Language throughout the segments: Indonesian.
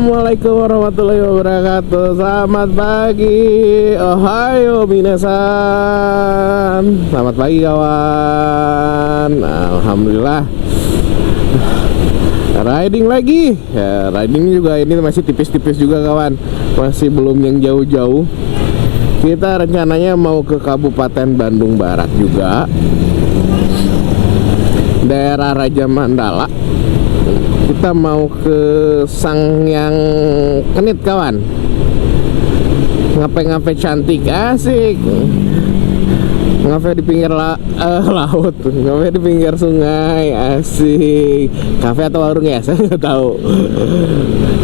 Assalamualaikum warahmatullahi wabarakatuh. Selamat pagi. Ohayo minasan. Selamat pagi kawan. Alhamdulillah. Riding lagi ya, riding juga ini masih tipis-tipis juga kawan. Masih belum yang jauh-jauh. Kita rencananya mau ke Kabupaten Bandung Barat juga, daerah Raja Mandala. Kita mau ke Sangyang Kenit kawan. Ngape-ngape cantik, asik. Ngafe di pinggir laut, ngafe di pinggir sungai, asik. Kafe atau warung ya, saya nggak tahu.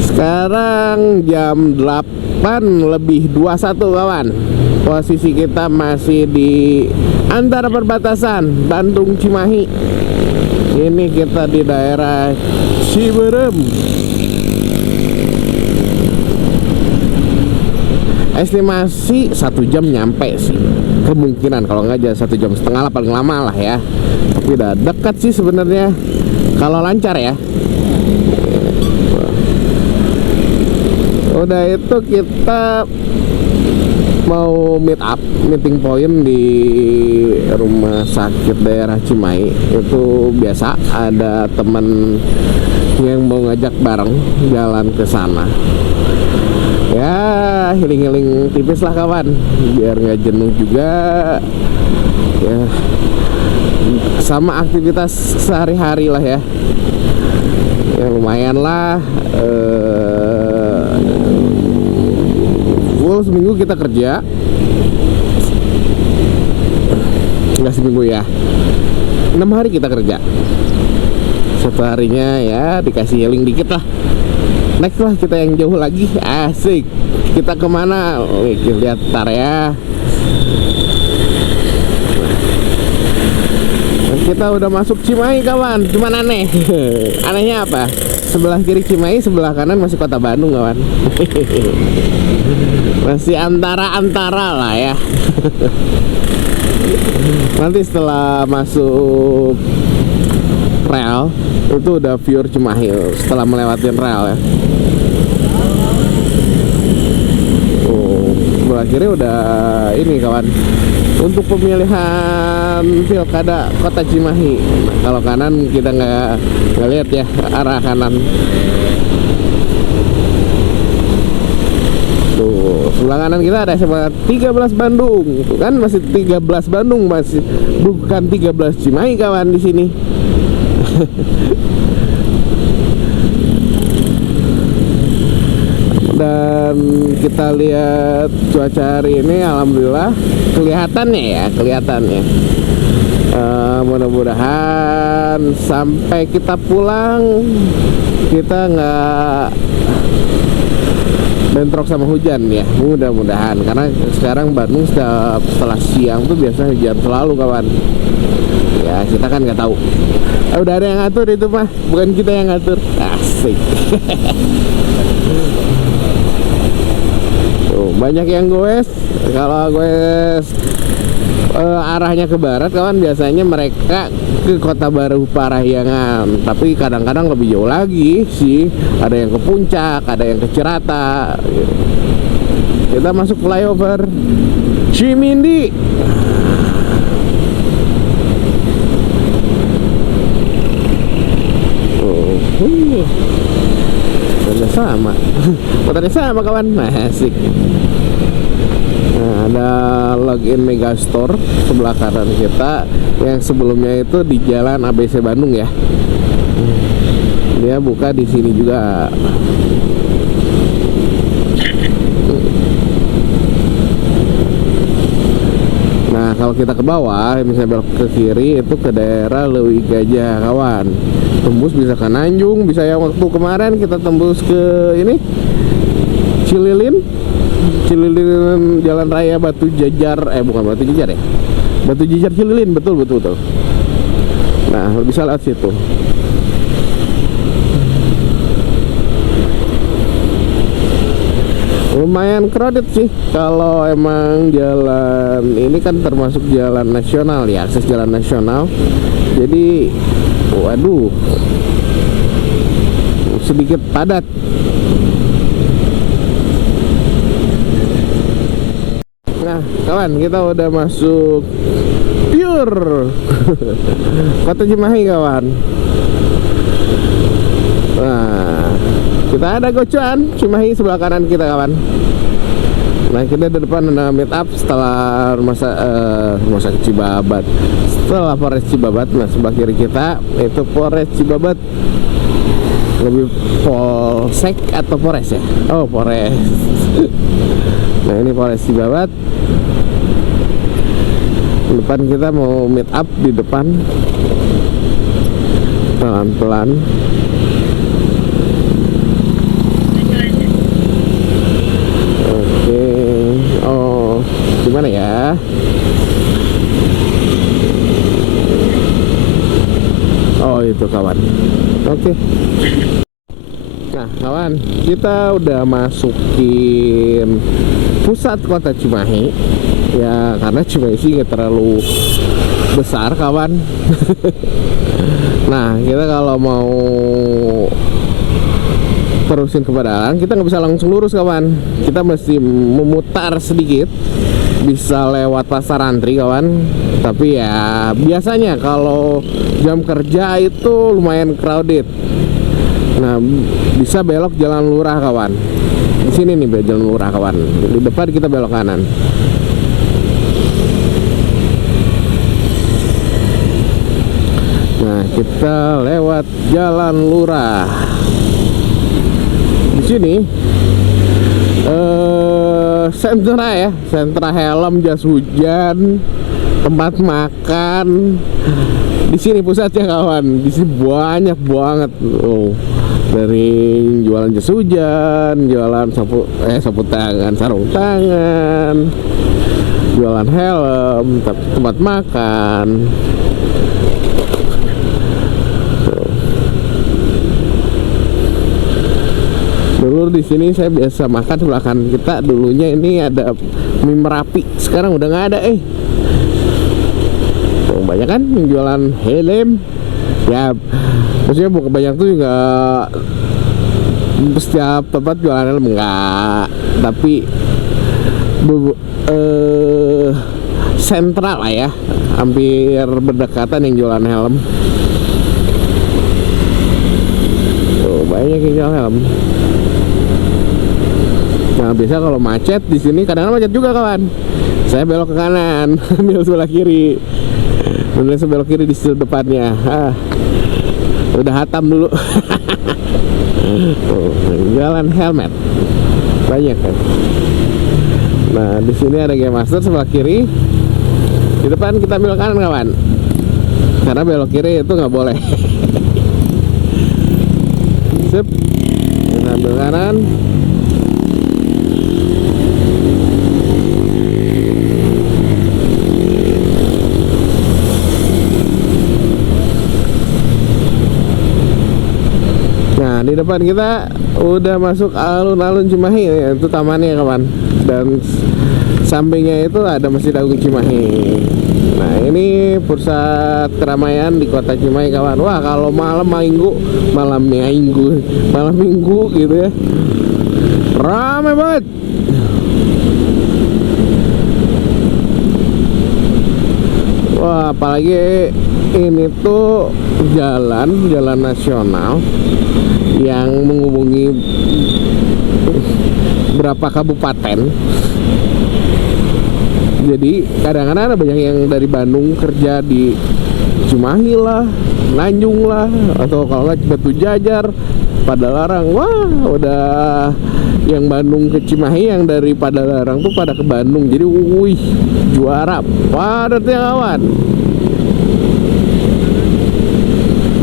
Sekarang jam 8:21 kawan. Posisi kita masih di antara perbatasan Bandung Cimahi. Ini kita di daerah Ciberem. Estimasi 1 jam nyampe sih, kemungkinan kalau nggak jadi 1,5 jam lah paling lama lah ya. Tapi udah dekat sih sebenarnya kalau lancar ya. Udah itu kita mau meeting point di rumah sakit daerah Cimahi. Itu biasa ada temen yang mau ngajak bareng jalan ke sana. Ya, healing-healing tipis lah kawan, biar nggak jenuh juga ya, sama aktivitas sehari-hari lah ya. Ya lumayan lah. Full seminggu kita kerja, nggak seminggu ya, 6 hari kita kerja. Satu harinya ya dikasih healing dikit lah. Next lah kita yang jauh lagi, asik. Kita kemana? Kita lihat ntar ya. Kita udah masuk Cimahi kawan. Cuman aneh. Anehnya apa? Sebelah kiri Cimahi, sebelah kanan masih kota Bandung kawan. Masih antara-antara lah ya. Nanti setelah masuk rel itu udah pure Cimahi setelah melewatin rel ya. Sebelah kiri udah ini kawan, untuk pemilihan pilkada kota Cimahi. Nah, kalau kanan kita nggak lihat ya arah kanan. Tuh sebelah kanan kita ada SMA 13 Bandung. Tuh kan masih 13 Bandung, masih bukan 13 Cimahi kawan di sini. Dan kita lihat cuaca hari ini, alhamdulillah kelihatannya. Mudah-mudahan sampai kita pulang kita nggak bentrok sama hujan ya, mudah-mudahan, karena sekarang Bandung setelah siang tuh biasa hujan selalu kawan. Ya kita kan nggak tahu. Udah ada yang ngatur itu mah, bukan kita yang ngatur. Asik. Tuh, banyak yang goes. Kalau goes arahnya ke barat kawan, biasanya mereka ke Kota Baru Parahyangan. Tapi kadang-kadang lebih jauh lagi sih. Ada yang ke Puncak, ada yang ke Cirata. Kita masuk flyover Cimindi. Motornya sama. Motornya sama kawan, asik. Nah, ada login Megastore sebelah kanan kita. Yang sebelumnya itu di Jalan ABC Bandung ya. Dia buka di sini juga. Nah, kalau kita ke bawah, misalnya belok ke kiri itu ke daerah Leuwi Gajah kawan. Tembus bisa ke Nanjung, bisa yang waktu kemarin kita tembus ke ini Cililin Jalan Raya Batu Jajar, bukan Batu Jajar ya, Batu Jajar Cililin, betul. Nah, bisa lewat situ. Lumayan crowded sih kalau emang jalan ini kan termasuk jalan nasional ya, akses jalan nasional. Jadi waduh, sedikit padat. kawan, kita udah masuk pure Kota Cimahi kawan. Nah, kita ada Gocuan Cimahi sebelah kanan kita kawan. Nah, kita di depan ada meet up setelah rumah sakit Cibabat. Setelah Polres Cibabat, nah sebelah kiri kita itu Polres Cibabat. Lebih polsek atau Polres ya? Oh, Polres. Nah, ini Polres Cibabat. Depan kita mau meet up di depan. Pelan-pelan. Oke. Oh, gimana ya? Oh, itu kawan. Oke. Nah kawan, kita udah masukin pusat Kota Cimahi. Ya karena Cimahi sih nggak terlalu besar kawan. Nah kita kalau mau terusin ke Padalarang, kita nggak bisa langsung lurus kawan. Kita mesti memutar sedikit. Bisa lewat Pasar Antri kawan. Tapi ya biasanya kalau jam kerja itu lumayan crowded. Nah, bisa belok Jalan Lurah kawan. Di sini nih Jalan Lurah kawan. Di depan kita belok kanan. Nah, kita lewat Jalan Lurah. Di sini sentra ya, sentra helm, jas hujan, tempat makan. Di sini pusatnya kawan. Di sini banyak banget. Oh. Dari jualan jas hujan, jualan sapu tangan, sarung tangan, jualan helm, tempat makan. Dulu di sini saya biasa makan sebelah kanan kita. Dulunya ini ada mie Merapi, sekarang udah nggak ada. Banyak kan jualan helm. Ya, maksudnya bukan banyak tuh juga setiap tempat jualan helm enggak, tapi sentral lah ya, hampir berdekatan yang jualan helm. Tuh, banyak yang jualan helm. Nah, biasa kalau macet di sini kadang-kadang macet juga kawan. Saya belok ke kanan, ambil sebelah kiri. Bener sebelok kiri di situ depannya. Udah hatam dulu. Jalan helmet banyak kan. Nah di sini ada Game Master sebelah kiri. Di depan kita belok kanan kawan. Karena belok kiri itu nggak boleh. Sip. Kita belok kanan. Nah di depan kita udah masuk alun-alun Cimahi ya, itu tamannya kawan. Dan sampingnya itu ada Masjid Agung Cimahi. Nah ini pusat keramaian di Kota Cimahi kawan. Wah kalau malam minggu gitu ya, ramai banget. Wah apalagi ini tuh jalan nasional yang menghubungi berapa kabupaten. Jadi kadang-kadang ada banyak yang dari Bandung kerja di Cimahi lah, Nganjung lah, atau kalau nggak Batu Jajar, Padalarang. Wah udah yang Bandung ke Cimahi, yang dari Padalarang tuh pada ke Bandung. Jadi wih juara padatnya kawan.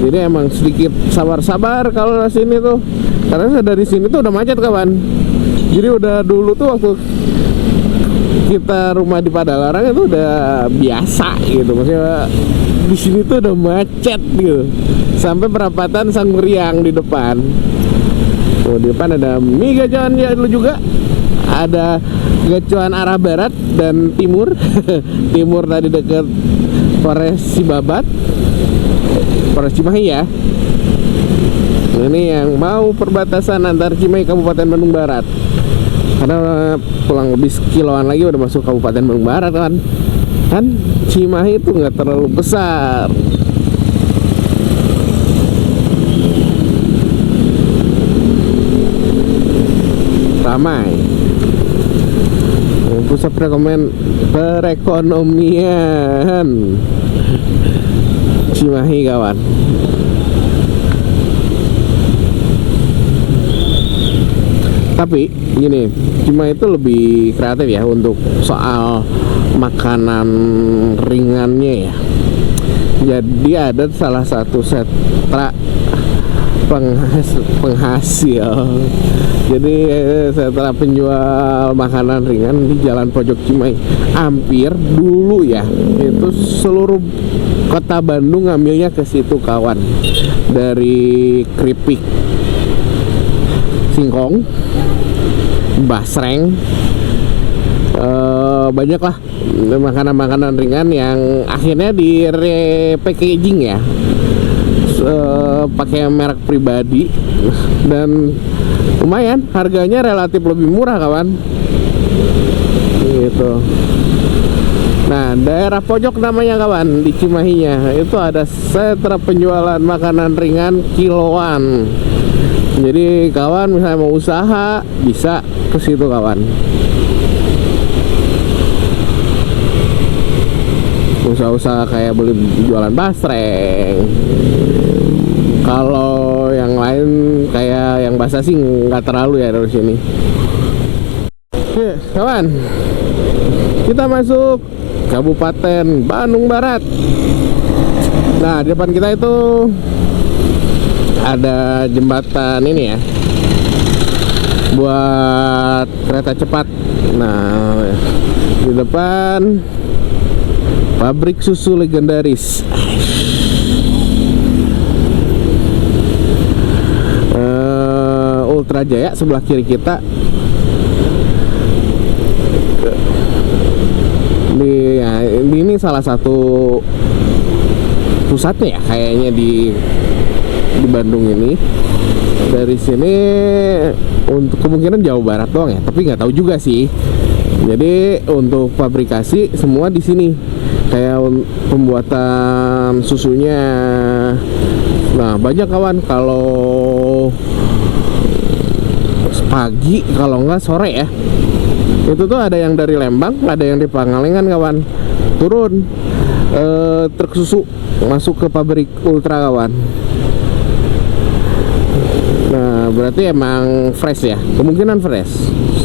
Jadi emang sedikit sabar-sabar kalau di sini tuh, karena dari sini tuh udah macet kawan. Jadi udah dulu tuh waktu kita rumah di Padalarang itu udah biasa gitu, maksudnya di sini tuh udah macet gitu sampai perapatan Sangguriang di depan. Oh di depan ada mie gacuan ya dulu juga, ada gacuan arah barat dan timur. Timur tadi deket Polres Cibabat, Polres Cimahi ya. Ini yang mau perbatasan antar Cimahi Kabupaten Bandung Barat. karena pulang lebih sekiloan lagi udah masuk Kabupaten Bandung Barat kan. Cimahi itu nggak terlalu besar. Ramai. Pusat perekonomian Cimahi kawan. Tapi gini, Cimahi itu lebih kreatif ya untuk soal makanan ringannya ya. Jadi ada salah satu sentra penghasil. Jadi sentra penjual makanan ringan di Jalan Pojok Cimahi. Hampir dulu ya, itu seluruh kota Bandung ngambilnya ke situ kawan. Dari keripik singkong, basreng, banyak lah makanan-makanan ringan yang akhirnya di repackaging ya, pakai merek pribadi dan lumayan harganya relatif lebih murah kawan gitu. Nah, daerah pojok namanya kawan, di Cimahinya itu ada sentra penjualan makanan ringan kiloan. Jadi kawan misalnya mau usaha bisa ke situ kawan. Usaha-usaha kayak beli jualan basreng. Kalau yang lain kayak yang basah sih nggak terlalu ya dari sini. Oke, kawan, kita masuk Kabupaten Bandung Barat. Nah, di depan kita itu ada jembatan ini ya, buat kereta cepat. Nah, di depan pabrik susu legendaris. Ultra Jaya sebelah kiri kita. Ini salah satu pusatnya ya kayaknya di Bandung ini. Dari sini untuk kemungkinan Jawa Barat doang ya, tapi nggak tahu juga sih. Jadi untuk pabrikasi semua di sini, kayak pembuatan susunya. Nah, banyak kawan, kalau pagi kalau nggak sore ya, itu tuh ada yang dari Lembang, ada yang di Pangalengan kawan, turun truk susu masuk ke pabrik Ultra kawan. Nah, berarti emang fresh ya, kemungkinan fresh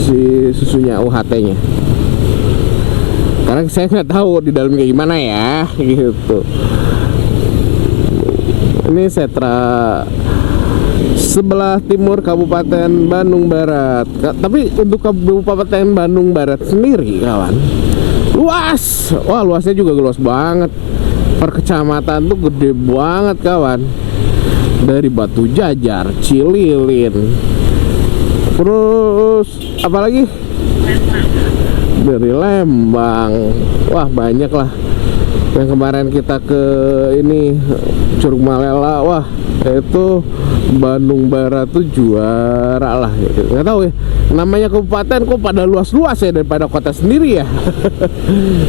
si susunya, UHT-nya. Karena saya nggak tahu di dalamnya gimana ya, gitu. Ini sentra sebelah timur Kabupaten Bandung Barat. Tapi untuk Kabupaten Bandung Barat sendiri kawan, luas. Wah, luasnya juga luas banget. Per kecamatan tuh gede banget kawan. Dari Batu Jajar, Cililin, terus apalagi dari Lembang. Wah, banyak lah. Yang kemarin kita ke ini Curug Malela, wah itu Bandung Barat tuh juara lah. Nggak tahu ya, namanya kabupaten kok pada luas-luas ya daripada kota sendiri ya.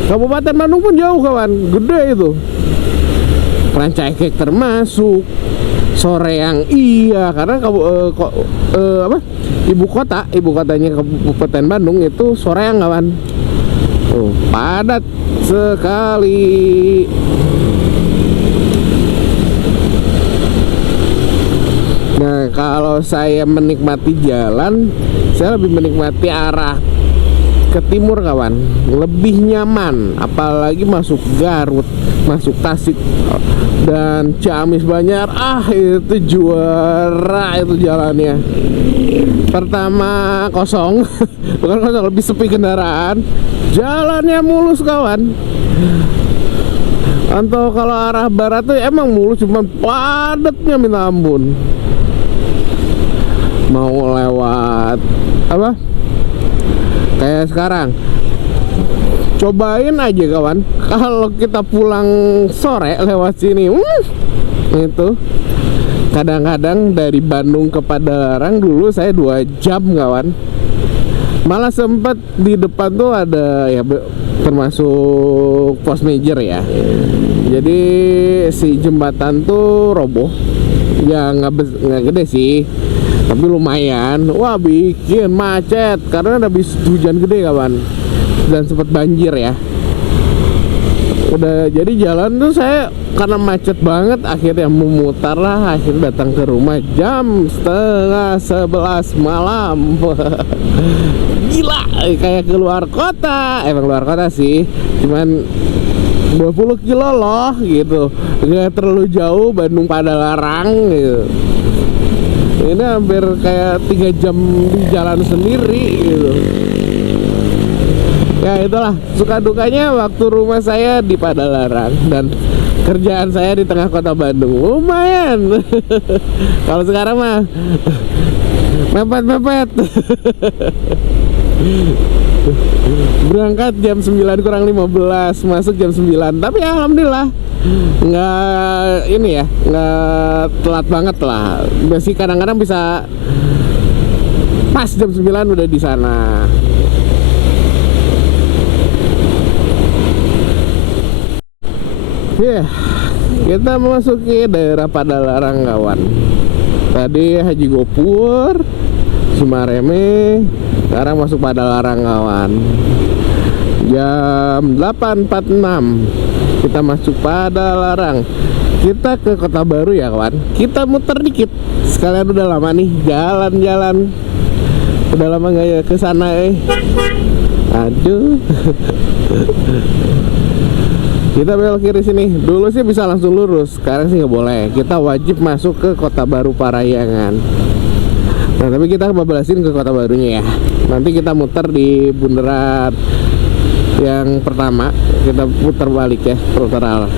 Kabupaten Bandung pun jauh kawan, gede itu. Rancaikek termasuk. Soreang iya, karena ibu kotanya Kabupaten Bandung itu Soreang kawan. Padat sekali. Nah, kalau saya menikmati jalan, saya lebih menikmati arah ke timur kawan, lebih nyaman. Apalagi masuk Garut, masuk Tasik dan Ciamis Banjar, itu juara itu jalannya. Pertama kosong, bukan kosong, lebih sepi kendaraan, jalannya mulus kawan. Atau kalau arah barat tuh emang mulus, cuman padatnya minta ampun. Mau lewat apa? Kayak sekarang, cobain aja kawan, kalau kita pulang sore lewat sini, itu kadang-kadang dari Bandung ke Padalarang dulu saya 2 jam kawan. Malah sempat di depan tuh ada ya, termasuk pos major ya. Jadi si jembatan tuh roboh. Ya nggak gede sih, tapi lumayan. Wah, bikin macet karena habis hujan gede kawan, dan sempat banjir ya. Udah jadi jalan tuh saya karena macet banget, akhirnya memutar lah. Akhirnya datang ke rumah jam setengah 11 malam. Gila, kayak keluar kota. Emang keluar kota sih, cuman 20 kilo loh gitu, nggak terlalu jauh. Bandung Padalarang gitu. Ini hampir kayak 3 jam di jalan sendiri gitu. Ya itulah suka dukanya waktu rumah saya di Padalarang dan kerjaan saya di tengah kota Bandung. Lumayan. Kalau sekarang mah mepet-mepet. Berangkat jam 9 kurang 15, masuk jam 9. Tapi ya alhamdulillah nggak ini ya, nggak telat banget lah. Biasanya kadang-kadang bisa pas jam 9 udah di sana. Ya, kita memasuki daerah Padalarang kawan. Tadi Haji Gopur, Sumareme, sekarang masuk Padalarang kawan. Jam 8.46 kita masuk Padalarang. Kita ke Kota Baru ya kawan. Kita muter dikit. Sekalian udah lama nih jalan-jalan. Udah lama gak ya ke sana Aduh. Kita belok kiri sini. Dulu sih bisa langsung lurus, sekarang sih nggak boleh. Kita wajib masuk ke Kota Baru Parahyangan. Nah tapi kita kebablasin ke Kota Barunya ya. Nanti kita muter di bundaran yang pertama. Kita putar balik ya, putar arah.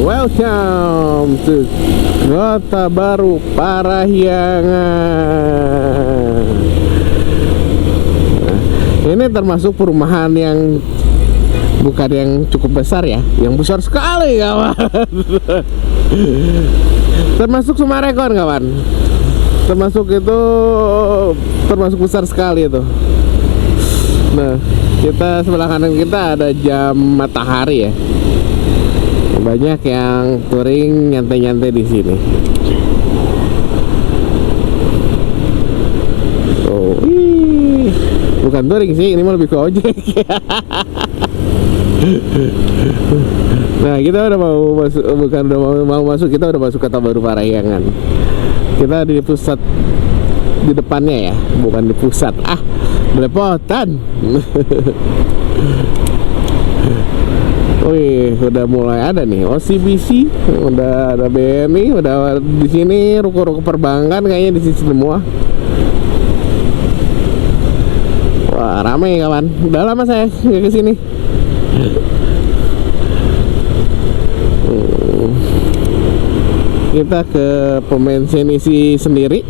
Welcome to Kota Baru Parahyangan. Ini termasuk perumahan yang bukan yang cukup besar ya, yang besar sekali kawan. Termasuk Sumarekon kawan. Termasuk besar sekali itu. Nah, kita sebelah kanan kita ada jam matahari ya. Banyak yang touring nyantai-nyantai di sini. Oh, bukan touring sih, ini mah lebih ke ojek. Nah, kita udah mau masuk, bukan udah mau masuk, kita udah masuk Kota Baru Parahyangan. Kita di pusat di depannya ya, bukan di pusat. Belepotan. Wih, udah mulai ada nih OCBC, udah ada BNI, udah di sini ruko-ruko perbankan kayaknya di sini semua. Wah, ramai kawan. Udah lama saya nggak kesini. Kita ke pom bensin isi sendiri.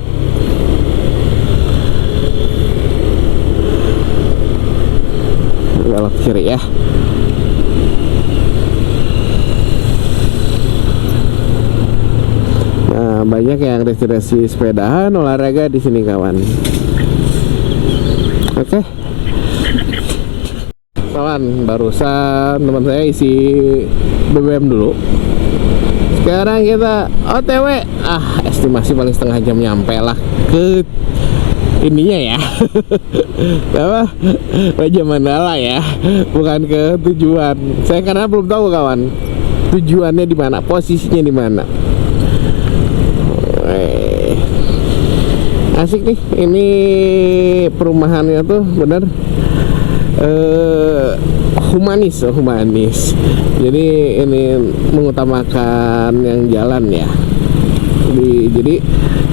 Belok kiri ya. Nah, banyak yang destinasi sepedahan, olahraga di sini kawan. Oke. Kawan, barusan teman saya isi BBM dulu. Sekarang kita OTW. Estimasi paling setengah jam nyampe lah ke ininya ya. Apa? Raja Mandala ya, bukan ke tujuan. Saya karena belum tahu kawan, tujuannya di mana, posisinya di mana. Asik nih, ini perumahannya tuh bener humanis. Jadi ini mengutamakan yang jalan ya. Jadi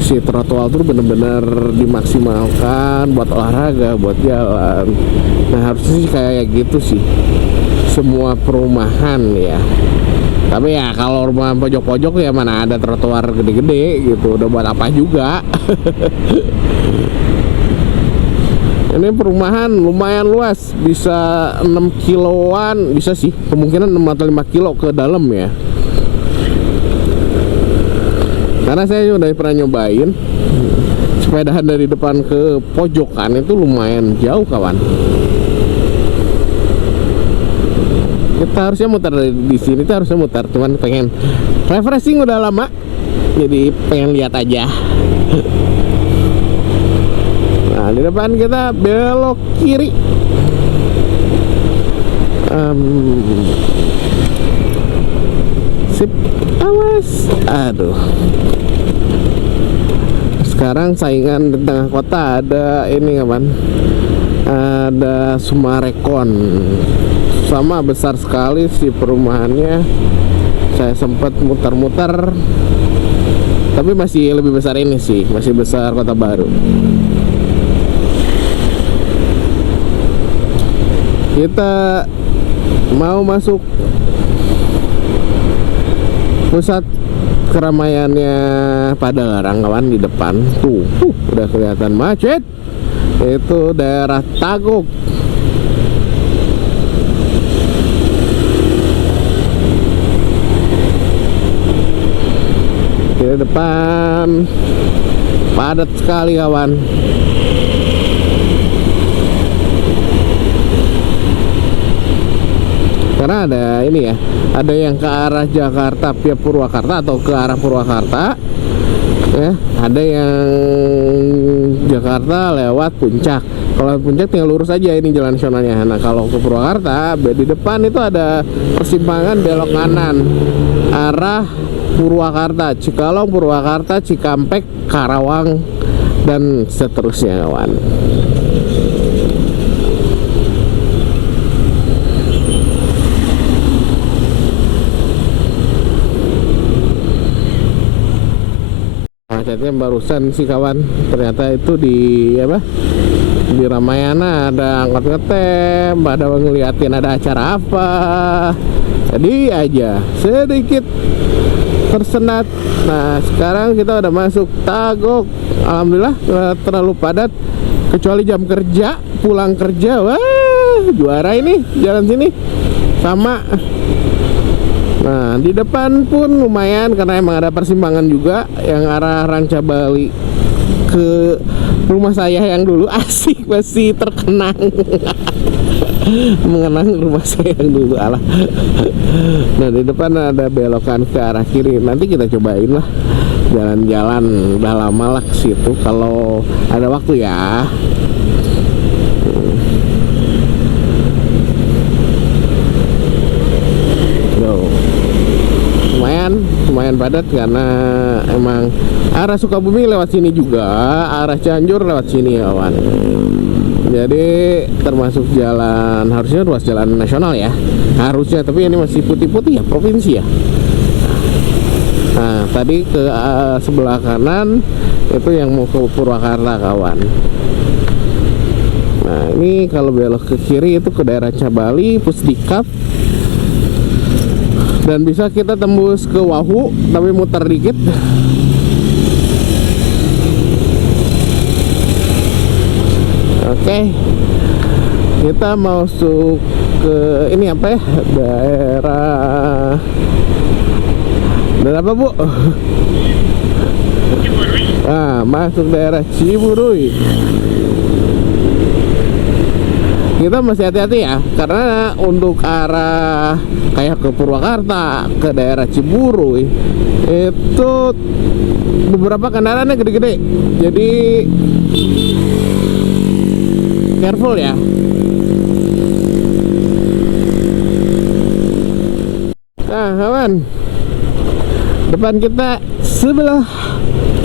si trotoar tuh bener-bener dimaksimalkan buat olahraga, buat jalan. Nah harusnya sih kayak gitu sih semua perumahan ya. Tapi ya kalau rumah pojok-pojok ya mana ada trotoar gede-gede gitu, udah buat apa juga. Ini perumahan lumayan luas, bisa 6 kiloan, bisa sih, kemungkinan 6 atau 5 kilo ke dalam ya. Karena saya udah pernah nyobain sepedahan dari depan ke pojokan itu lumayan jauh kawan. Kita harusnya muter di sini, kita harusnya muter, cuman pengen refreshing udah lama, jadi pengen lihat aja. Nah, di depan kita belok kiri. Sip, awas. Aduh. Sekarang saingan di tengah kota ada ini kawan, ada Sumarekon, sama besar sekali sih perumahannya. Saya sempat muter-muter, tapi masih lebih besar ini sih, masih besar Kota Baru. Kita mau masuk pusat keramaiannya Padalarang kawan. Di depan tuh udah kelihatan macet. Itu daerah Tagok. Di depan padat sekali kawan. Karena ada ini ya, ada yang ke arah Jakarta via Purwakarta atau ke arah Purwakarta ya, ada yang Jakarta lewat Puncak. Kalau Puncak tinggal lurus aja ini jalan nasionalnya. Nah kalau ke Purwakarta di depan itu ada persimpangan belok kanan arah Purwakarta, Cikalong, Purwakarta, Cikampek, Karawang dan seterusnya kawan. Macetnya barusan sih kawan, ternyata itu di apa, di Ramayana ada angkot ngetem, ada ngeliatin ada acara apa, jadi aja sedikit tersendat. Nah sekarang kita udah masuk Tagok, alhamdulillah nggak terlalu padat kecuali jam kerja, pulang kerja. Wah juara ini jalan sini sama. Nah di depan pun lumayan karena emang ada persimpangan juga yang arah Ranca Bali ke rumah saya yang dulu. Asik, masih terkenang. Mengenang rumah saya yang dulu alah. Nah di depan ada belokan ke arah kiri. Nanti kita cobain lah jalan-jalan, udah lama lah ke situ kalau ada waktu ya. Lumayan padat karena emang arah Sukabumi lewat sini juga, arah Cianjur lewat sini kawan. Jadi termasuk jalan, harusnya ruas jalan nasional ya, harusnya, tapi ini masih putih-putih ya, provinsi ya. Nah tadi ke sebelah kanan itu yang mau ke Purwakarta kawan. Nah ini kalau belok ke kiri itu ke daerah Cabali, Pusdikap, dan bisa kita tembus ke Wahu tapi muter dikit. Oke, kita masuk ke ini apa ya, daerah apa bu? Nah masuk daerah Ciburuy. Kita masih hati-hati ya, karena untuk arah kayak ke Purwakarta, ke daerah Ciburuy itu beberapa kendaraannya gede-gede, jadi careful ya. Nah kawan, depan kita sebelah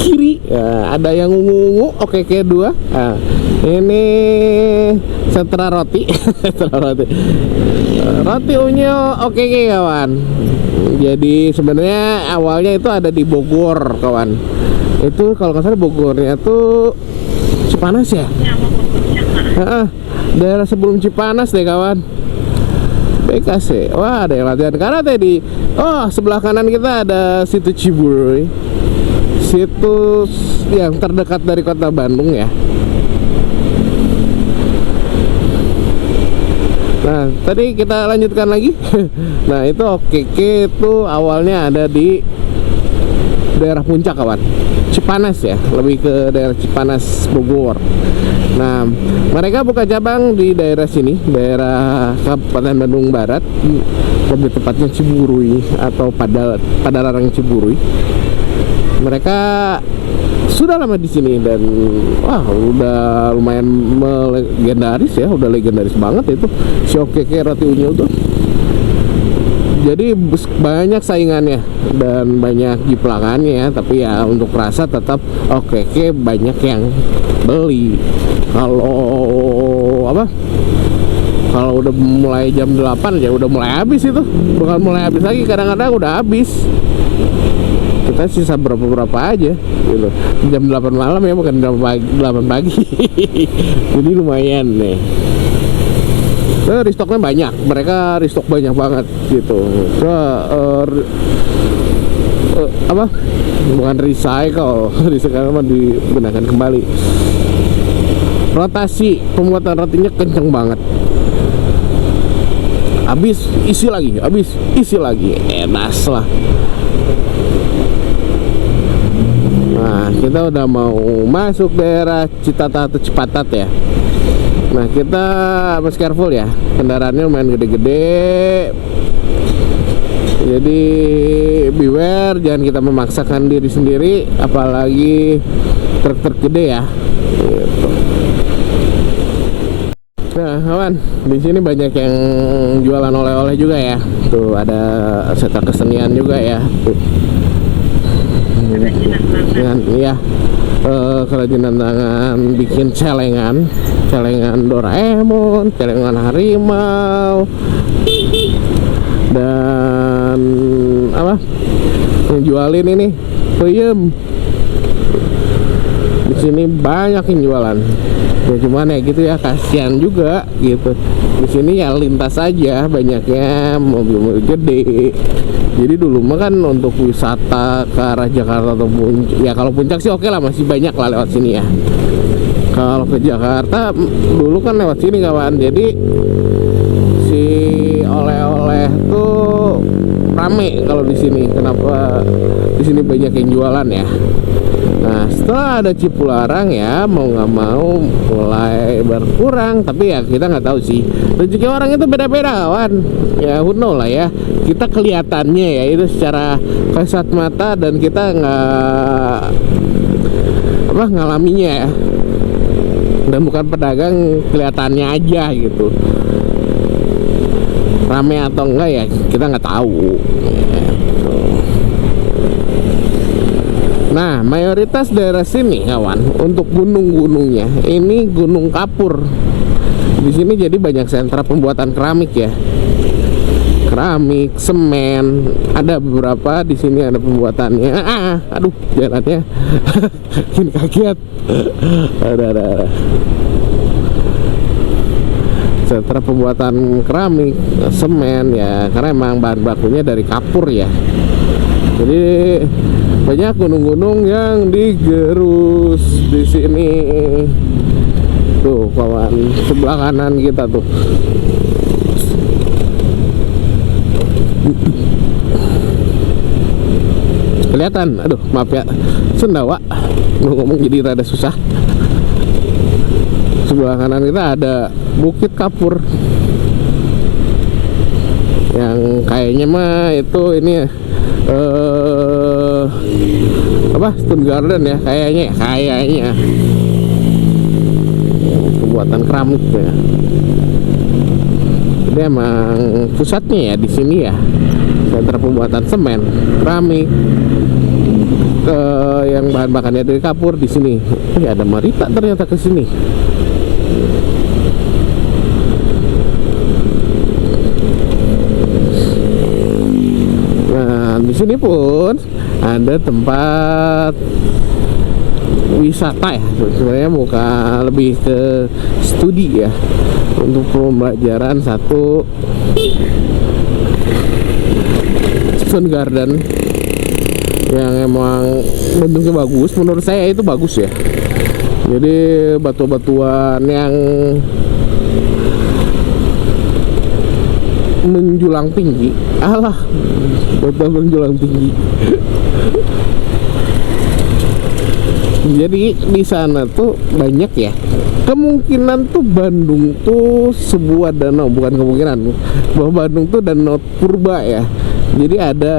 kiri ya, ada yang ungu-ungu, oke kayak dua. Nah, ini Sentra Roti. Roti unyu oke kawan. Jadi sebenarnya awalnya itu ada di Bogor kawan. Itu kalau nggak salah Bogornya tuh Cipanas ya. Daerah sebelum Cipanas deh kawan. BKC. Wah ada yang latihan karate di. Oh sebelah kanan kita ada situ Ciburuy, situs yang terdekat dari kota Bandung ya. Nah tadi kita lanjutkan lagi. Nah itu OKK itu awalnya ada di daerah puncak kawan, Cipanas ya, lebih ke daerah Cipanas Bogor. Nah, mereka buka cabang di daerah sini, daerah Kabupaten Bandung Barat, lebih tepatnya Ciburui atau Padalarang Ciburui. Mereka sudah lama di sini dan wah udah lumayan legendaris ya, udah legendaris banget itu si Okeke Roti Unyil tuh. Jadi banyak saingannya dan banyak jiplakannya, tapi ya untuk rasa tetap Okeke banyak yang beli. Kalau apa? Kalau udah mulai jam 8 ya udah mulai habis itu. Bukan mulai habis lagi, kadang-kadang udah habis. Kita sisa berapa aja gitu. Jam 8 malam ya, bukan jam 8 pagi. Jadi lumayan nih. Restocknya banyak, mereka restock banyak banget gitu. Apa? Bukan recycle, recycle mah digunakan kembali. Rotasi pembuatan rotinya kenceng banget. Habis isi lagi, habis isi lagi, enak lah. Nah, kita udah mau masuk daerah Citata atau Cipatat ya. Nah, kita harus careful ya, kendaraannya lumayan gede-gede. Jadi beware, jangan kita memaksakan diri sendiri, apalagi truk-truk gede ya. Gitu. Nah, kawan, di sini banyak yang jualan oleh-oleh juga ya. Tuh ada setar kesenian juga ya. Tuh. Dengan ya kerajinan tangan, bikin celengan Doraemon, celengan harimau, dan apa yang jualin ini peyem. Di sini banyak yang jualan. Ya cuman ya gitu ya, kasihan juga gitu. Di sini ya lintas aja, banyaknya mobil-mobil gede. Jadi dulu mah kan untuk wisata ke arah Jakarta atau Puncak, ya kalau Puncak sih oke lah, masih banyak lah lewat sini ya. Kalau ke Jakarta dulu kan lewat sini kawan. Jadi si oleh-oleh tuh rame kalau di sini. Kenapa di sini banyak yang jualan ya? Nah, setelah ada Cipularang ya, mau nggak mau mulai berkurang. Tapi ya kita nggak tahu sih, rezeki orang itu beda-beda kawan. Ya who know lah ya. Kita kelihatannya ya itu secara kasat mata, dan kita nggak apa ngalaminya ya. Dan bukan pedagang, kelihatannya aja gitu. Rame atau enggak ya kita nggak tahu. Nah, mayoritas daerah sini kawan, untuk gunung-gunungnya ini Gunung Kapur. Di sini jadi banyak sentra pembuatan keramik ya. Keramik, semen, ada beberapa di sini ada pembuatannya. Aduh, jalannya bikin kaget. Ada. Sentra pembuatan keramik, semen ya, karena emang bahan bakunya dari kapur ya. Jadi banyak gunung-gunung yang digerus di sini. Tuh kawan, sebelah kanan kita tuh. Kelihatan? Aduh, maaf ya, sendawa ngomong jadi rada susah. Sebelah kanan kita ada Bukit Kapur, yang kayaknya mah itu ini apa, Stone Garden ya, kayaknya pembuatan keramik ya. Jadi emang pusatnya ya di sini ya, sentra pembuatan semen, keramik, yang bahan bakarnya dari kapur di sini. Ada Marita ternyata ke sini. Nah, di sini pun ada tempat wisata ya. Sebenarnya bukan, lebih ke studi ya, untuk pembelajaran. Satu, Stone Garden yang emang bentuknya bagus, menurut saya itu bagus ya. Jadi batu-batuan yang menjulang tinggi, batu menjulang tinggi. Jadi di sana tuh banyak ya. Kemungkinan tuh Bandung tuh sebuah danau, bukan kemungkinan, bahwa Bandung tuh danau purba ya. Jadi ada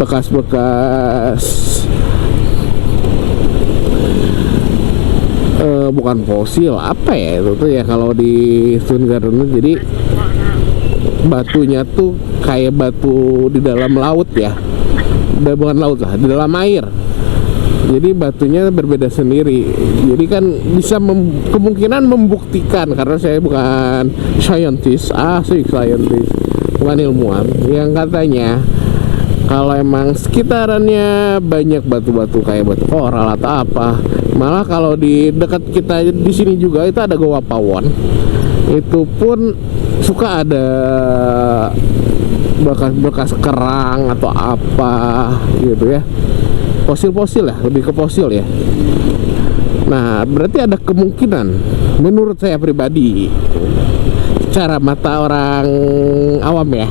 bekas-bekas bukan fosil, apa ya itu tuh ya kalau di Stone Garden. Jadi batunya tuh kayak batu di dalam laut ya, bukan laut lah, di dalam air. Jadi batunya berbeda sendiri. Jadi kan bisa kemungkinan membuktikan, karena saya bukan scientist, scientist, bukan ilmuwan, yang katanya kalau emang sekitarannya banyak batu-batu kayak batu koral atau apa. Malah kalau di dekat kita di sini juga itu ada Goa Pawon. Itu pun suka ada bekas-bekas kerang atau apa gitu ya. Fosil-fosil ya, lebih ke fosil ya. Nah, berarti ada kemungkinan, menurut saya pribadi, cara mata orang awam ya,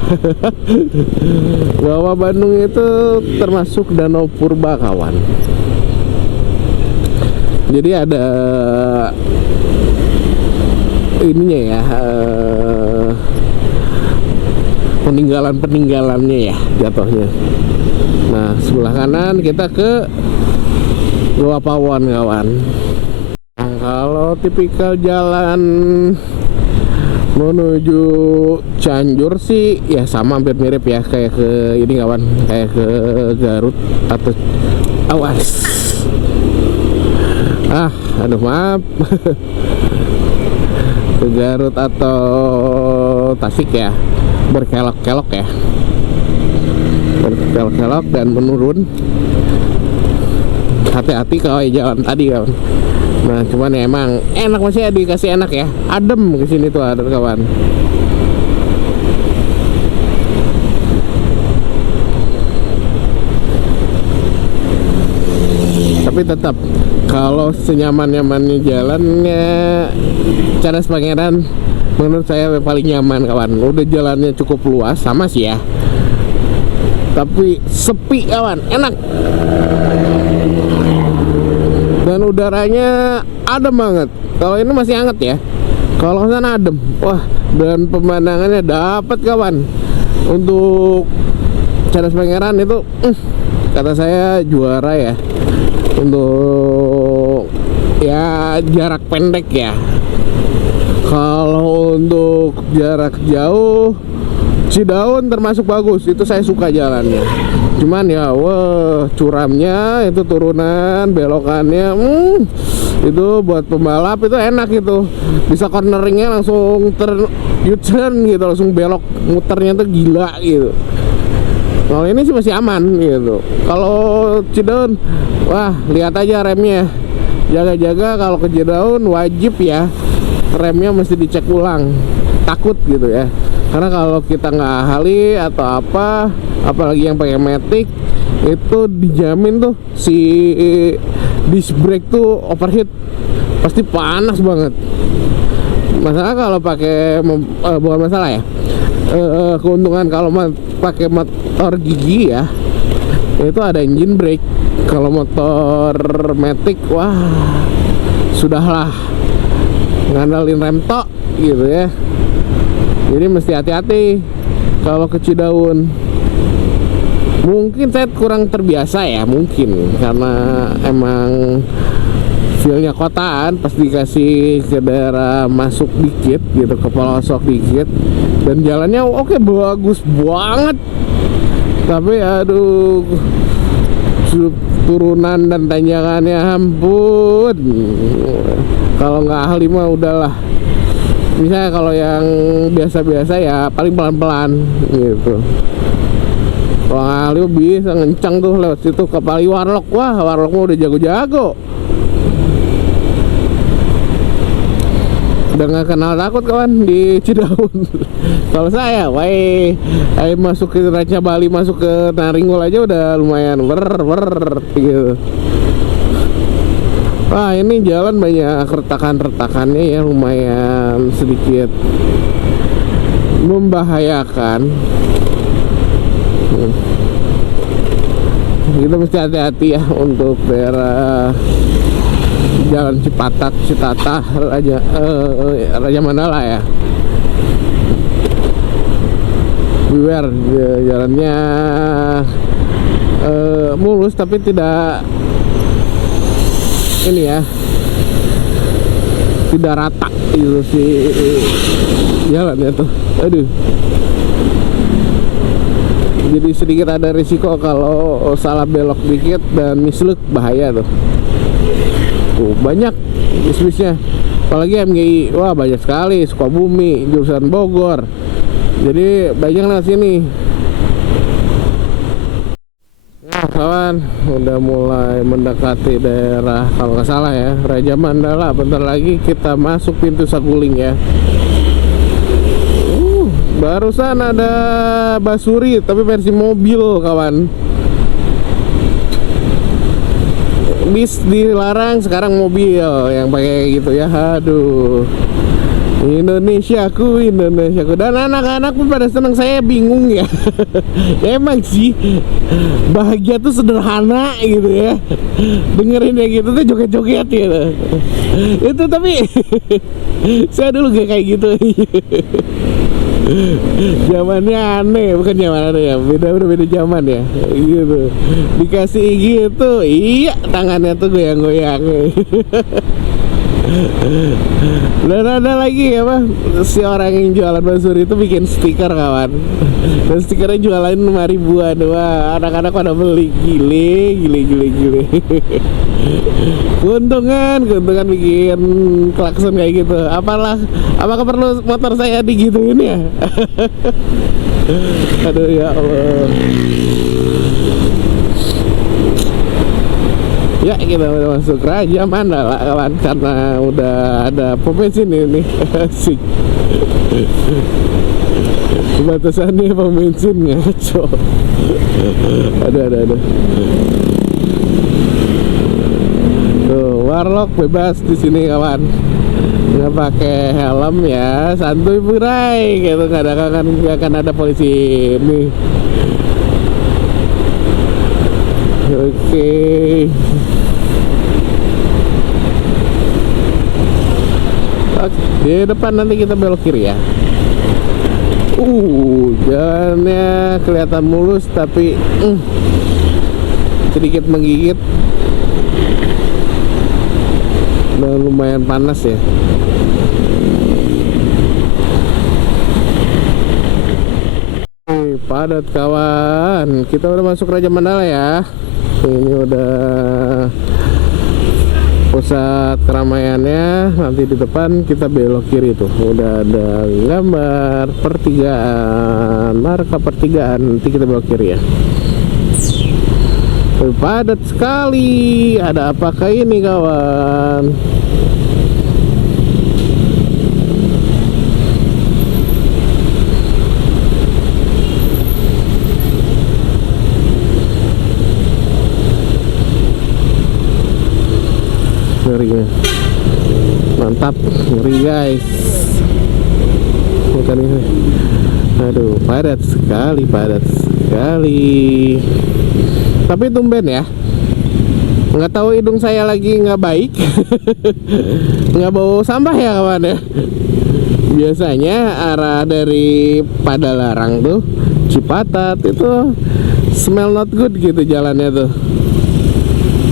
bahwa Bandung itu termasuk danau purba, kawan. Jadi ada ininya ya, peninggalan-peninggalannya ya jatuhnya. Nah, sebelah kanan kita ke Goa Pawon, kawan. Nah, kalau tipikal jalan menuju Cianjur sih ya sama, hampir mirip ya kayak ke ini, kawan, kayak ke Garut atau awas. Aduh maaf. Ke Garut atau Tasik ya, berkelok-kelok ya, berkelok-kelok dan menurun. Hati-hati kalau jalan tadi, kawan. Nah, cuman ya emang enak, masih dikasih enak ya, adem ke sini tuh, ada kawan. Tapi tetap kalau senyaman-nyamannya jalannya Cadas Pangeran menurut saya paling nyaman, kawan. Udah jalannya cukup luas, sama sih ya, tapi sepi, kawan, enak. Dan udaranya adem banget. Kalau ini masih hangat ya, kalau sana adem. Wah, dan pemandangannya dapat, kawan. Untuk Cadas Pangeran itu kata saya juara ya, untuk ya jarak pendek ya. Kalau untuk jarak jauh, Cidaun termasuk bagus, itu saya suka jalannya. Cuman ya curamnya itu, turunan belokannya itu buat pembalap itu enak, itu bisa corneringnya langsung U-turn gitu, langsung belok, muternya tuh gila gitu. Kalau ini sih masih aman gitu. Kalau Cidaun, wah, lihat aja remnya, jaga-jaga. Kalau ke Cidaun wajib ya, remnya mesti dicek ulang, takut gitu ya. Karena kalau kita nggak ahli atau apa, apalagi yang pakai matic, itu dijamin tuh si disc brake tuh overheat, pasti panas banget. Masalah kalau pakai bukan masalah ya, keuntungan kalau pakai motor gigi ya, itu ada engine brake. Kalau motor matic, wah, sudahlah, ngandalin rem tok gitu ya. Jadi mesti hati-hati kalau ke Cidaun. Mungkin saya kurang terbiasa ya, mungkin karena emang feelnya kotaan, pas dikasih ke daerah masuk dikit gitu, ke pelosok dikit, dan jalannya oke, bagus banget. Tapi aduh, turunan dan tanjakannya ampun. Kalau nggak ahli mah udahlah. Misalnya kalau yang biasa-biasa ya paling pelan-pelan gitu. Kalau ahli bisa ngencang tuh lewat situ ke Pali Warlock. Wah, Warlock mah udah jago-jago. Udah nggak kenal takut, kawan, di Cidaun. Kalau saya, masuk ke Raja Bali, masuk ke Naringgol aja udah lumayan gitu. Wah, ini jalan banyak retakan-retakannya ya, lumayan sedikit membahayakan. kita mesti hati-hati ya untuk daerah Jalan Cipatat, Citatah, Raja Mandala ya. Beware, jalannya mulus tapi tidak ini ya, tidak rata gitu sih jalannya tuh. Aduh, jadi sedikit ada risiko kalau salah belok dikit dan misluk, bahaya tuh. Tuh banyak bis-bisnya, apalagi MGI, wah banyak sekali. Sukabumi, jurusan Bogor, jadi banyak lah sini. Nah kawan, udah mulai mendekati daerah, kalau nggak salah ya, Raja Mandala. Bentar lagi kita masuk pintu Saguling ya. Barusan ada Basuri tapi versi mobil kawan. Bis dilarang, sekarang mobil yang pakai gitu ya. Aduh, Indonesiaku, Indonesiaku. Dan anak-anak pun pada senang, saya bingung ya. Emang sih bahagia tuh sederhana gitu ya. Dengerin yang gitu tuh joget-joget gitu. Itu tapi saya dulu gak kayak gitu. Zamannya aneh, bukan zaman aneh ya, beda zaman ya gitu. Dikasih gitu, iya tangannya tuh goyang-goyang. Dan ada lagi apa, si orang yang jualan Basuri itu bikin stiker kawan, dan stikernya jualan 5 ribuan. Wah, anak-anak pada beli, gile. Keuntungan bikin klakson kayak gitu. Apakah perlu motor saya digituin ya? Aduh ya Allah. Ya kita udah masuk Raja Mandala kawan, karena udah ada pom bensin ini. Asik. Batasannya pom bensin ngaco. Ada. Tuh, warlock bebas di sini kawan. Nggak pakai helm ya, santuy burai gitu, nggak akan ada polisi ini. Oke. Di depan nanti kita belok kiri ya. Jalannya kelihatan mulus tapi sedikit menggigit dan lumayan panas ya. Padat kawan. Kita udah masuk Raja Mandala ya. Ini udah pusat keramaiannya. Nanti di depan kita belok kiri tuh. Udah ada gambar pertigaan, marka pertigaan. Nanti kita belok kiri ya. Padat sekali. Ada apakah ini kawan? Ngeri, mantap, ngeri guys. Bukan ini. Aduh, padat sekali. Tapi tumben ya, nggak tahu hidung saya lagi nggak baik. Nggak bau sampah ya kawan ya. Biasanya arah dari Padalarang tuh Cipatat itu smell not good gitu jalannya tuh.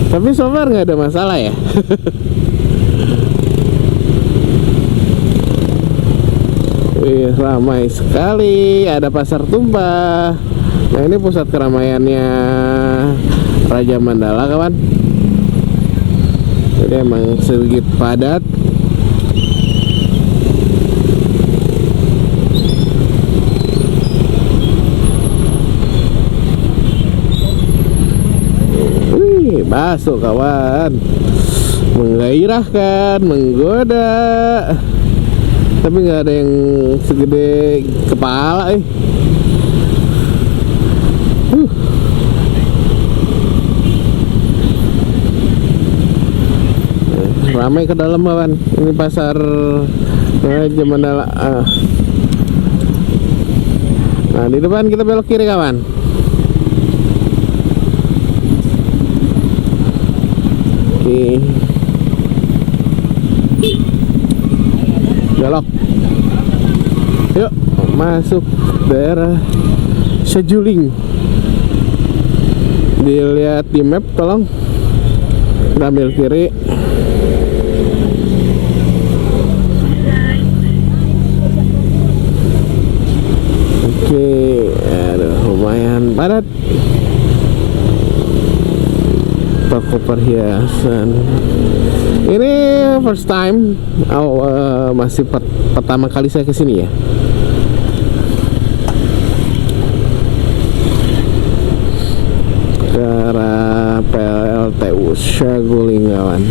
Tapi so far nggak ada masalah ya. Ramai sekali, ada pasar tumpah. Nah ini pusat keramaiannya Raja Mandala kawan. Jadi emang sedikit padat. Masuk kawan, menggairahkan, menggoda, tapi nggak ada yang segede kepala Ramai ke dalam kawan. Ini pasar Raja Mandala. Nah di depan kita belok kiri kawan. belok. Yuk masuk daerah Sajuling. Dilihat di map tolong. Kita ambil kiri. Oke, aduh, lumayan padat. Toko perhiasan. Ini first time, masih pertama kali saya kesini ya. Ke arah PLTU Saguling kawan.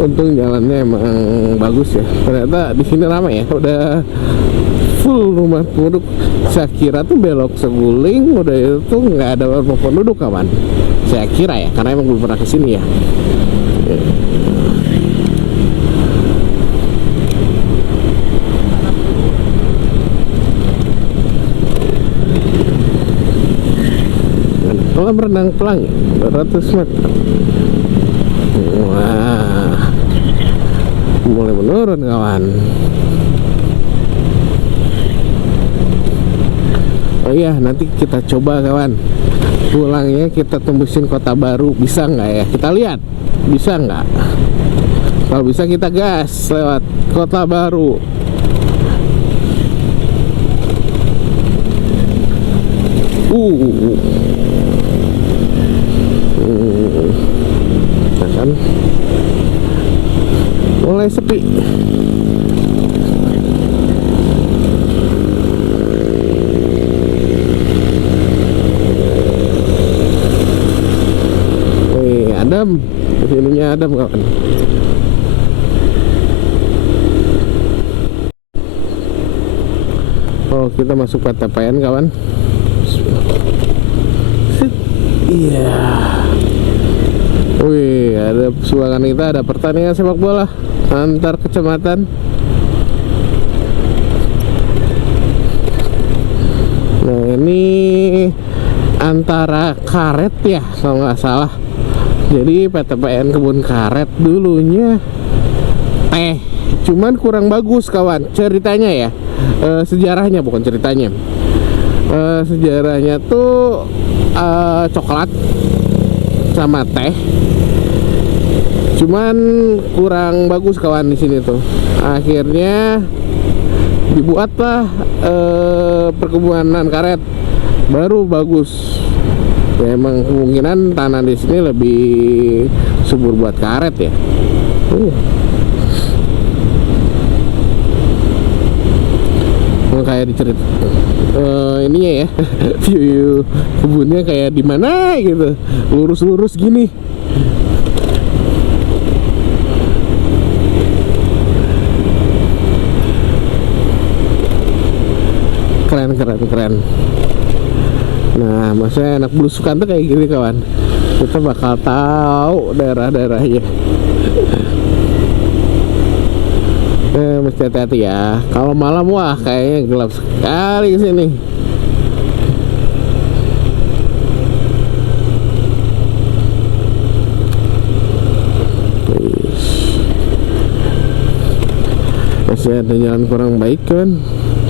Untung jalannya emang bagus ya. Ternyata di sini ramai ya. Udah full rumah penduduk. Saya kira tuh belok Saguling udah itu nggak ada rumah penduduk kawan. Saya kira ya, karena emang belum pernah kesini ya. Kolam renang Pelangi 200 meter. Wah, mulai menurun kawan. Oh iya, nanti kita coba kawan. Pulangnya kita tembusin Kota Baru, bisa nggak ya? Kita lihat, bisa nggak? Kalau bisa kita gas lewat Kota Baru. Kan mulai sepi. Wih, Adam, sininya Adam kawan. Oh, kita masuk PTPN kawan. Iya. Wih, ada sumbangan kita, ada pertandingan sepak bola antar kecamatan. Nah, ini antara karet ya kalau nggak salah. Jadi PTPN Kebun Karet dulunya teh, cuman kurang bagus kawan ceritanya ya. Sejarahnya bukan ceritanya. Sejarahnya tuh coklat sama teh, cuman kurang bagus kawan di sini tuh. Akhirnya dibuatlah perkebunan karet baru bagus. Ya, emang kemungkinan tanah di sini lebih subur buat karet ya. Kayak dicerit ininya ya. View kebunnya kayak di mana gitu, lurus-lurus gini. Keren. Nah, maksudnya anak belusukan tuh kayak gini kawan. Kita bakal tahu daerah-daerahnya. Mesti hati-hati ya. Kalau malam wah kayaknya gelap sekali sini. Masih ada jalan kurang baik kan.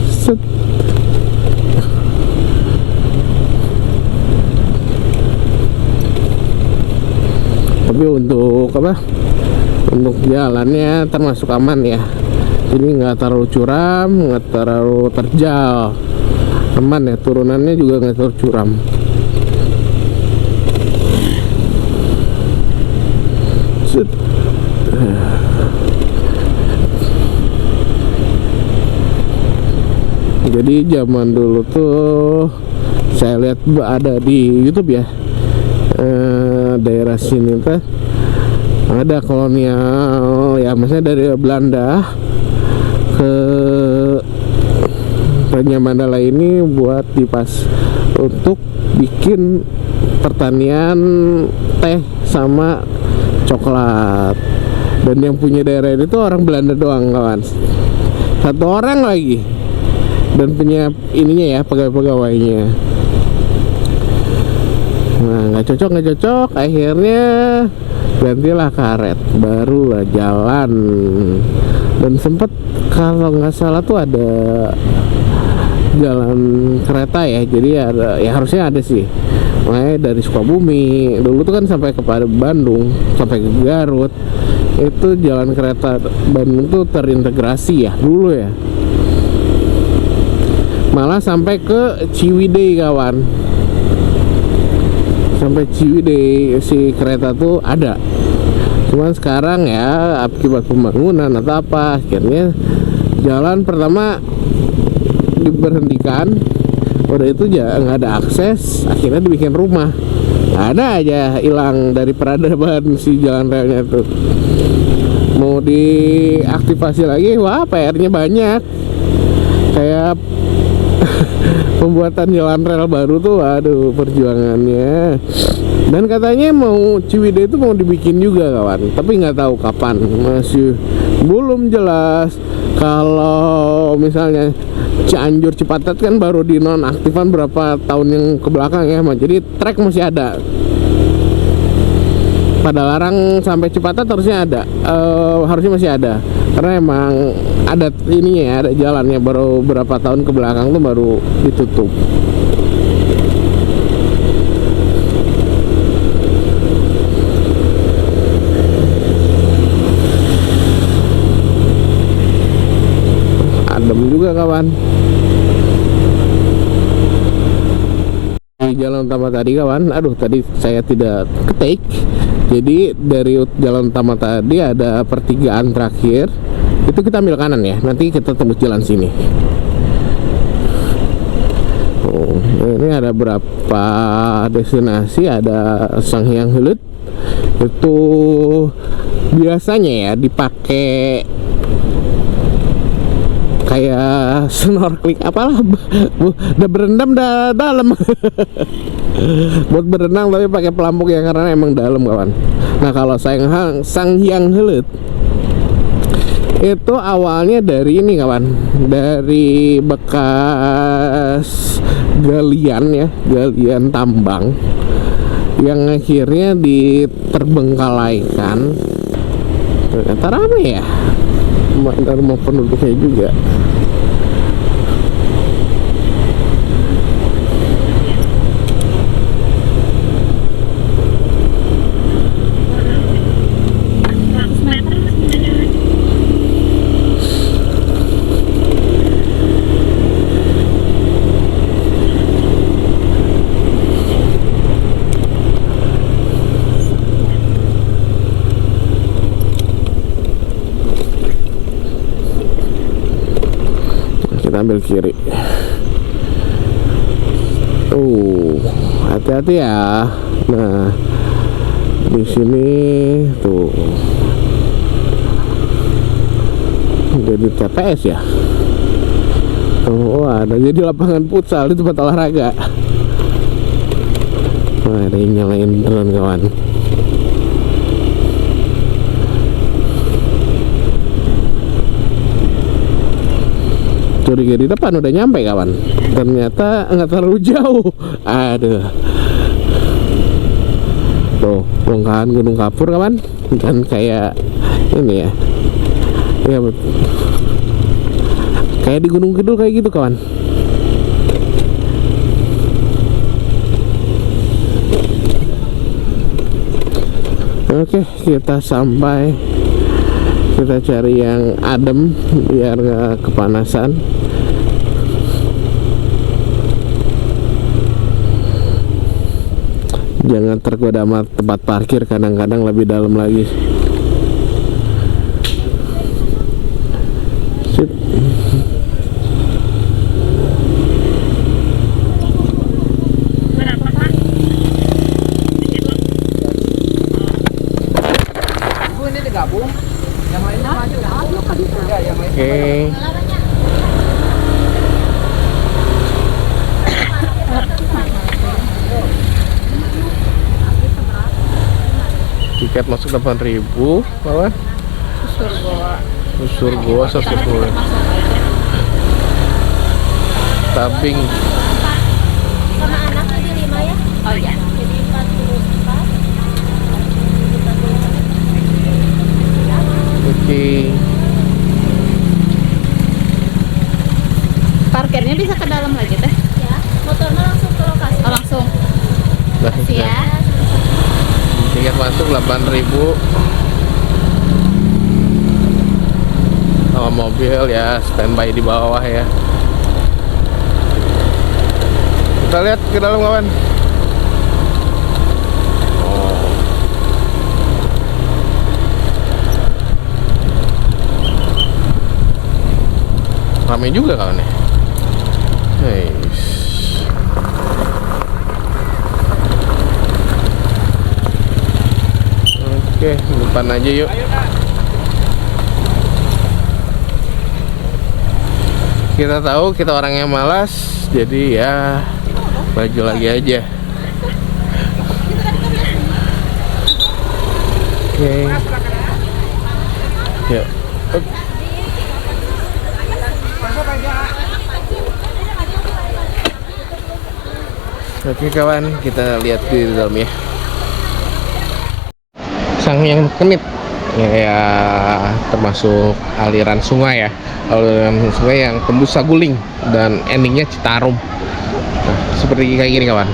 Set. Tapi untuk apa? Untuk jalannya termasuk aman ya. Ini nggak terlalu curam, nggak terlalu terjal, aman ya. Turunannya juga nggak terlalu curam. Set. Jadi zaman dulu tuh saya lihat ada di YouTube ya, daerah sini tuh ada kolonial ya, maksudnya dari Belanda ke Raja Mandala ini buat dipas untuk bikin pertanian teh sama coklat. Dan yang punya daerah ini tuh orang Belanda doang kawan, satu orang lagi, dan punya ininya ya, pegawai-pegawainya. Nah nggak cocok, akhirnya gantilah karet, barulah jalan. Dan sempet kalau nggak salah tuh ada jalan kereta ya, jadi ada ya, harusnya ada sih. Makanya dari Sukabumi dulu tuh kan sampai ke Bandung, sampai ke Garut, itu jalan kereta Bandung tuh terintegrasi ya dulu ya, malah sampai ke Ciwidey kawan, sampai Ciwidey si kereta tuh ada. Cuman sekarang ya akibat pembangunan atau apa, akhirnya jalan pertama diberhentikan, udah itu nggak ada akses, akhirnya dibikin rumah. Nggak ada aja hilang dari peradaban si jalan relnya tuh. Mau diaktifasi lagi, wah PR-nya banyak. Kayak pembuatan jalan rel baru tuh, aduh perjuangannya. Dan katanya mau Ciwidey itu mau dibikin juga kawan, tapi nggak tahu kapan, masih belum jelas. Kalau misalnya Cianjur Cipatat kan baru dinonaktifkan berapa tahun yang kebelakang ya, jadi trek masih ada. Pada Larang sampai Cipatat harusnya ada, harusnya masih ada, karena emang ada ininya ya, ada jalannya, baru berapa tahun ke belakang tuh baru ditutup. Adem juga kawan. Di jalan utama tadi kawan, aduh tadi saya tidak ketik. Jadi dari jalan utama tadi ada pertigaan terakhir, itu kita ambil kanan ya, nanti kita tembus jalan sini. Oh, ini ada berapa destinasi, ada Sanghyang Heuleut, itu biasanya ya dipakai kayak snorkeling apalah, udah berendam dah dalam. Buat berenang tapi pakai pelampung ya, karena emang dalam kawan. Nah kalau Sanghyang Heuleut itu awalnya dari ini kawan, dari bekas galian ya, galian tambang yang akhirnya diterbengkalaikan. Ternyata rame ya, ada rumah penduduknya juga. Kita ambil kiri. Hati-hati ya. Nah, di sini tuh jadi TPS ya. Oh, ada jadi lapangan futsal di tempat olahraga. Wah, ada yang nyalain drone kawan. Curiga di depan udah nyampe kawan, ternyata nggak terlalu jauh. Aduh, tuh bongkahan Gunung Kapur kawan, dan kayak ini ya, ya kayak di Gunung Kidul kayak gitu kawan. Oke, kita sampai. Kita cari yang adem biar nggak kepanasan. Jangan tergoda sama tempat parkir, kadang-kadang lebih dalam lagi. Sip. Ini digabung. Yang lainnya maju. Ya, yang lain. Oke. Tiket masuk 8.000 kawan. Susur goa 110. Tabing. Sama anak jadi 5 ya? Oh iya. Jadi 44. Oke. Parkirnya bisa ke dalam lagi teh? Ya, motornya langsung ke lokasi. Oh, langsung. Nah, Makasih ya. tiket masuk 8.000. Kalau mobil ya standby di bawah ya. Kita lihat ke dalam kawan. Oh. Ramai juga kawan ya. Hey. Oke, depan aja yuk. Kita tahu kita orangnya malas, jadi ya maju lagi aja. Oke. Yuk. Up. Oke kawan, kita lihat di dalamnya. Sang yang kenit ya, termasuk aliran sungai ya, aliran sungai yang tembus Saguling dan endingnya Citarum. Nah, seperti kayak gini kawan.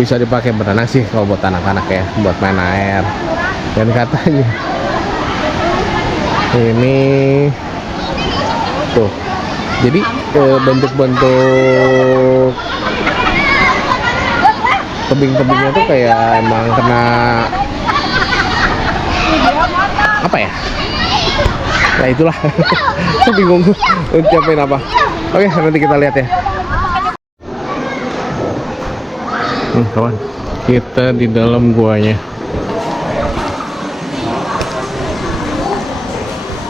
Bisa dipakai berenang sih kalau buat anak-anak ya, buat main air. Dan katanya ini tuh, jadi bentuk-bentuk tebing-tebingnya tuh kayak emang kena apa ya? Nah itulah, saya bingung ucapin apa. Oke, nanti kita lihat ya. Kawan, kita di dalam guanya.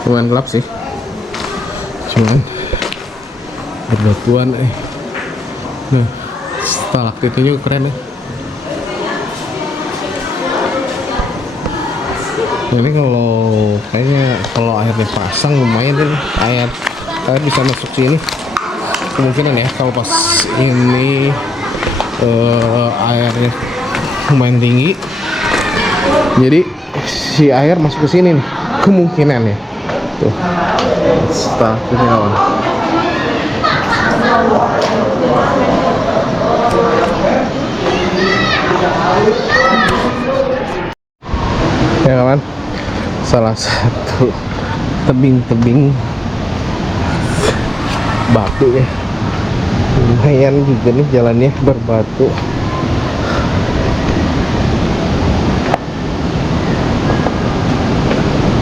Lumayan gelap sih, cuman berbatuan Nah, stalaktit-nya juga keren ya. Ini kayaknya kalau airnya pasang lumayan deh, air bisa masuk sini kemungkinan ya, kalau pas ini airnya lumayan tinggi, jadi si air masuk ke sini nih kemungkinan ya. Tuh, start ini kawan. Ya kawan, salah satu tebing-tebing batu ya. Lumayan juga nih jalannya berbatu.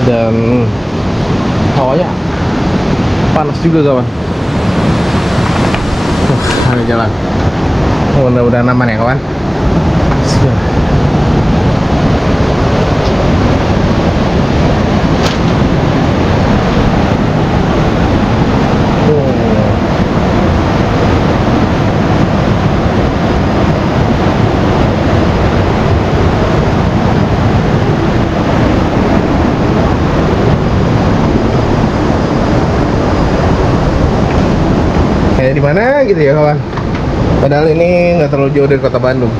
Dan hawanya panas juga kawan. Ada jalan. Mudah-mudahan aman ya kawan. Kayak di mana gitu ya kawan. Padahal ini nggak terlalu jauh dari kota Bandung.